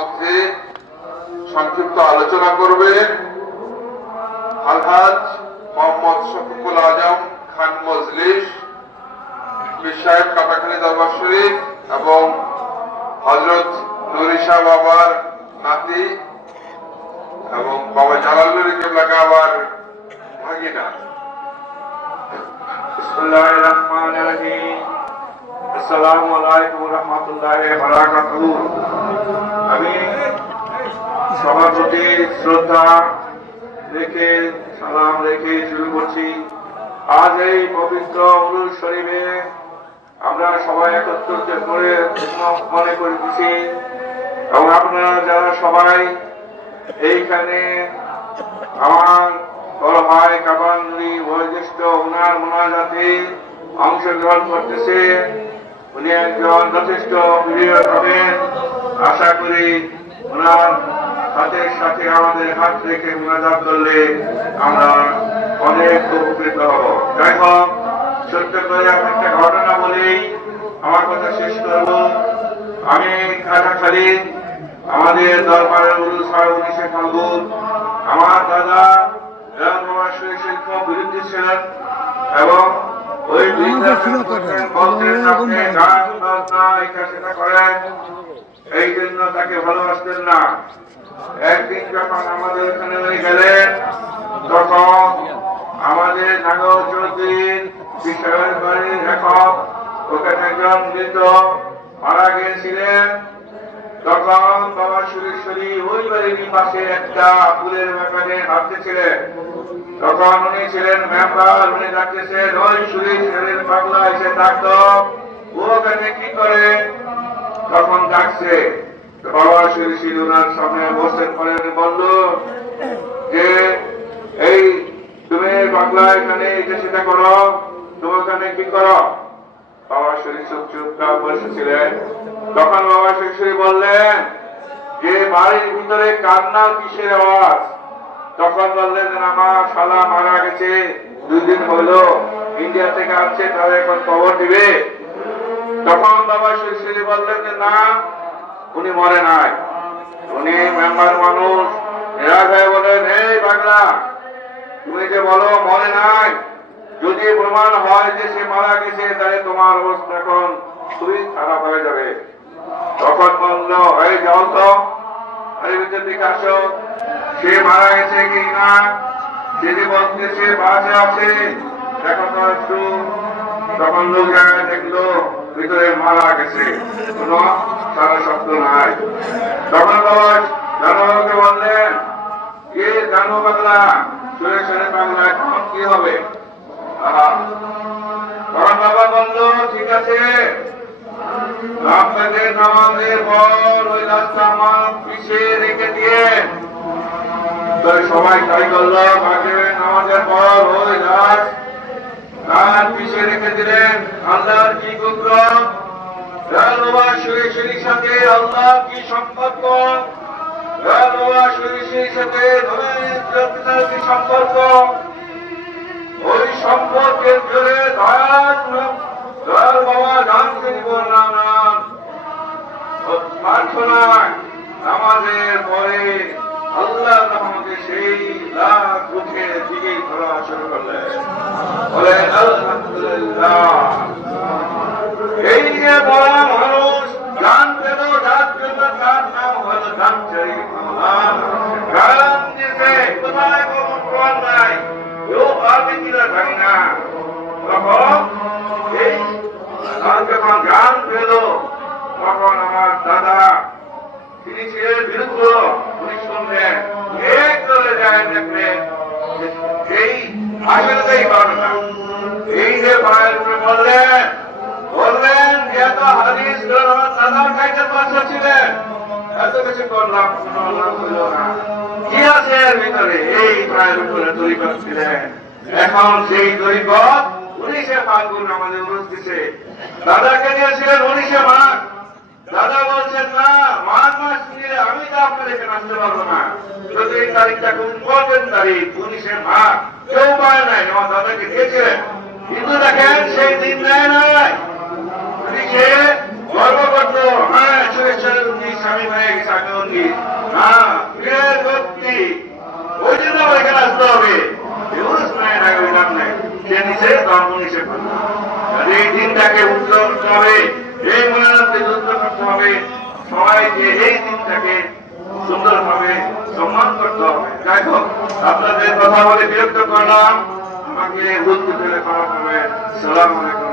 মধ্যে সংক্ষিপ্ত আলোচনা করবেন আলহাজ মোহাম্মদ শফিকুল আজম খান মজলিস পীর সাহেব কাটাখালী দরবার শরীফ এবং হযরত নুরি শাহ বাবার নাতি এবং বাবা জালালুল কিবলা কাবার ভাগিনা। বিসমিল্লাহির রহমানির রহিম। আসসালামু আলাইকুম ওয়া রাহমাতুল্লাহি ওয়া বারাকাতুহু। আমি সবার প্রতি শ্রদ্ধা রেখে সালাম রেখে শুরু করছি। আজ এই পবিত্র উরুস শরীফে আমরা সবাই একত্রিত করে মনে করতেছি এবং আপনারা যারা সবাই এইখানে আমার বড় ভাই কাবানুরি বয়োজ্যেষ্ঠ ওনার মোনাজাতে অংশগ্রহণ করতেছে। উনি একজন যথেষ্ট প্রিয় হবেন, আশা করি ওনার হাতের সাথে আমাদের হাত রেখে মোনাজাত করলে আমরা অনেক উপকৃত হব। যাই হোক, ছোট্ট করে একটা ঘটনা বলেই আমার কথা শেষ করব। আমি কাটাখালী আমাদের দরবারের উরুস হয় 19 ফাল্গুন। আমার দাদা বিরুদ্ধে ছিলেন এবং ওই করেন, এই জন্য তাকে ভালোবাসতেন না। একদিন যখন আমাদের এখানে গেলেন তখন আমাদের নাগর চৌধুরীর বিষয়ের বাড়ির একক ওখানে একজন মৃত মারা গিয়েছিলেন। তখন বাবা সুরেশ্বরী ওই বাড়ির পাশে একটা ফুলের ব্যাপারে ভাবতেছিলেন। তখন উনি ছিলেন মেম্বার, উনি ডাকতেছেন ওই সুরেশ্বরীর পাগলা এসে ডাকতো, ও ওখানে কি করে? তখন ডাকছে বাবা সুরেশ্বরী ওনার সামনে বসে করেন, বলল যে এই তুমি পাগলা এখানে এটা সেটা করো, তুমি ওখানে কি করো? বাবা শরীর চুপচাপ বসেছিলেন। তখন বাবা শরীর বললেন যে বাড়ির ভিতরে কান্নার কিসের আওয়াজ? তখন বললেন আমার শালা মারা গেছে, 2 দিন হলো, ইন্ডিয়া থেকে আসছে, তারা এখন খবর দিবে। তখন বাবা শরীর বললেন যে না, উনি মরে নাই, উনি মেম্বার মানুষ। নিরাশ হয়ে বলেন, এই বাংলা তুমি যে বলো মরে নাই, যদি প্রমাণ হয় যে সে মারা গেছে তাহলে তোমার অবস্থা এখন খুবই খারাপ হয়ে যাবে। তখন বলল, এই যাও তো ভিতর দিকে আসো, সে মারা গেছে কি না, সে যে বলতেছে বাসে আছে দেখো তো একটু। তখন লোক জায়গায় দেখলো ভিতরে মারা গেছে, কোন সারা শব্দ নাই। তখন জানুবাবুকে বললেন, কে জানু বাংলা সুরে সুরে বাংলা এখন কি হবে? তখন বাবা বললো ঠিক আছে, আপনাদের নামাজের পর ওই রাস্তা আমার পিছিয়ে রেখে দিয়ে। সবাই তাই করলো, নামাজের পর ওই রাত পিছিয়ে রেখে দিলেন। আল্লাহর কি কুদরত, বাবা সুরেশ্বরীর সাথে আল্লাহ কি সম্পর্ক, বাবা সুরেশ্বরীর সাথে কি সম্পর্ক। ওই সম্পর্কের জোরে বাবা জানতে বললাম প্রার্থনায় নামাজের পরে আল্লাহ আমাকে সেই রাত উঠে দিকে ধরা শুরু করলেন। বলেন আলহামদুলিল্লাহ। এই যে বড় মানুষ গান পেল, রাত পেল, তার নাম হল গানচারী। গান দিতে কোথায় কোনো প্রমাণ নাই, কেউ বাদে কিনা জানি না। তখন এই যখন গান পেল তখন আমার দাদা, তিনি ছিলেন বিরুদ্ধ, উনি শুনলেন, এক চলে যায় দেখলেন এই আসলেই পারবে না। এই যে ভাইয়ের উপরে বললেন যে এত হাদিস আমার দাদার কাছে পাশে ছিলেন, এত কিছু করলাম হইল না, কি আছে এর ভিতরে? এই ভাইয়ের উপরে তরিকত ছিলেন। এখন সেই তরিকত 19 ফাল্গুন আমাদের উরুস দিছে। দাদাকে দিয়েছিলেন 19 মাঘ। দাদা বলছেন না, মাঘ মাস নিয়ে আমি তো আপনার এখানে আসতে পারবো না, যদি এই তারিখটা খুব ইম্পর্টেন্ট তারিখ 19 মাঘ, কেউ পায় নাই, আমার দাদাকে দিয়েছিলেন। কিন্তু দেখেন সেই দিন নেয় নাই, সে গর্ব করতো, হ্যাঁ সুরেশ্বরের স্বামী হয়ে গেছে, আমি বত্রিশ না পীরের 32 ওই জন্য এখানে আসতে হবে ইউরোস নাই না ওই নাম নেই সে নিচে ধর্ম নিষেধ করবে এই দিনটাকে উজ্জ্বল করতে হবে এই মনোনয়নকে উজ্জ্বল করতে হবে সবাইকে এই দিনটাকে সুন্দরভাবে সম্মান করতে হবে যাই হোক আপনাদের কথা বলে বিরক্ত করলাম আমাকে বুঝতে পেরে করা হবে সালাম আলাইকুম।